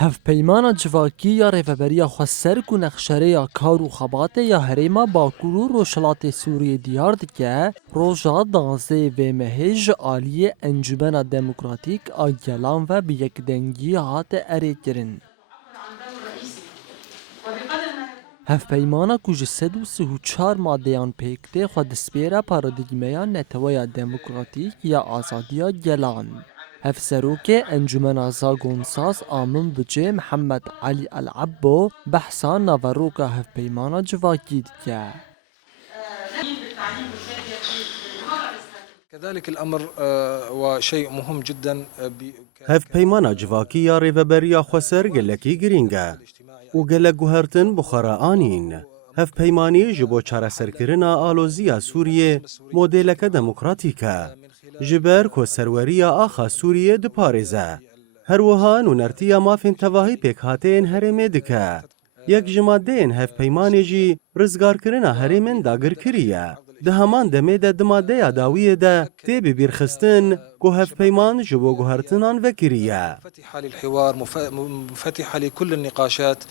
هفپیمانا جواکی یا ریوبریا خسر کو نقشره یا کارو خباته یا هریما باکورو روشلات سوریه دیار دکه روژا دانزه و مهج آلیه انجمن دموکراتیک آگلان و بیکدنگی هات اره کرن. هفپیمانا کوج 134 مادهان پیکته خود سپیره پارادیگمیا نتویا دموکراتیک یا آزادیا گلان. هفسروک انجمن زاگونساز آمن بجه محمد علی العبو بحثا نوروک هفپیمانا جواکی دکه. كذلك الأمر وشيء مهم جدا هفپیمانا جواکی یا ریوبریا خسر گلکی گرینگه و گلک گوهرتن بخارا آنین. هفپیمانی جبو چاره سرکرنا آلوزیا سوریه مدلک دموکراتیکه. جبر کو سروریا آخا سوریه دپارزه. هر وها نونرتیا مافین تواهی پیک هاتین هرمه دکه. یک جماده هفپیمانی جی رزگار کرنا هرمن داگر کریه. ده همان دمه ده دماده داویه ده تی بیرخستن که هفپیمان جبو گوهرتنان وکریه. مفتحة للحوار مفتحة لكل النقاشات.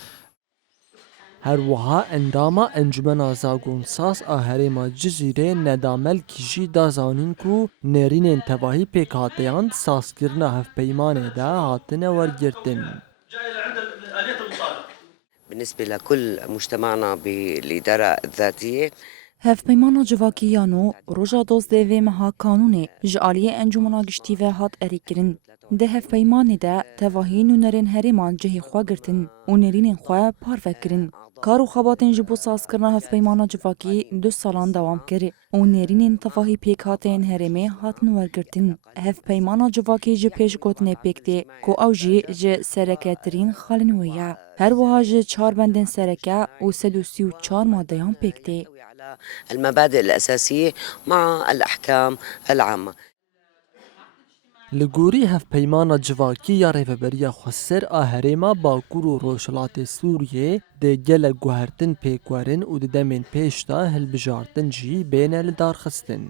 هر وها انداما انجمن زاگونساز آهرما جزیره ندامل کیجی دازانین کو نرین انتباهی پیکاتیان ساسکرنا هفپیمانه ده هاتن ورگرتن. بالنسبة لكل مجتمعنا بالإدارة الذاتية هفپیمانا جواکیانو روژا دوز دوی مها کانونه جعالی انجمنا گشتی و هات اریکرین. ده هفپیمانه ده تواهی نونرین هریمان جهی خواه گرتن و نرین خواه پار فکرین. کارو خباتن جبو ساز کرنا هفپیمانا جواکی 2 سالان دوام کرد و نرین تواهی پیک هاتین هرمه هاتن ورگرتن. هفپیمانا جواکی جه پیش گوتنه پیکته که او جه سرکترین خالنویه. هر وها جه 4 بندن سرکه و 134 مادهان پیکته. المبادئ الأساسية مع الأحكام العامة. لگوری هفپیمانا جواکی یا ریوبریا خسر آهرما باکور و روشلات سوریه ده گل گوهرتن پیکوارن و ده دمین پیشتا هلبجارتن جی بین لدار خستن.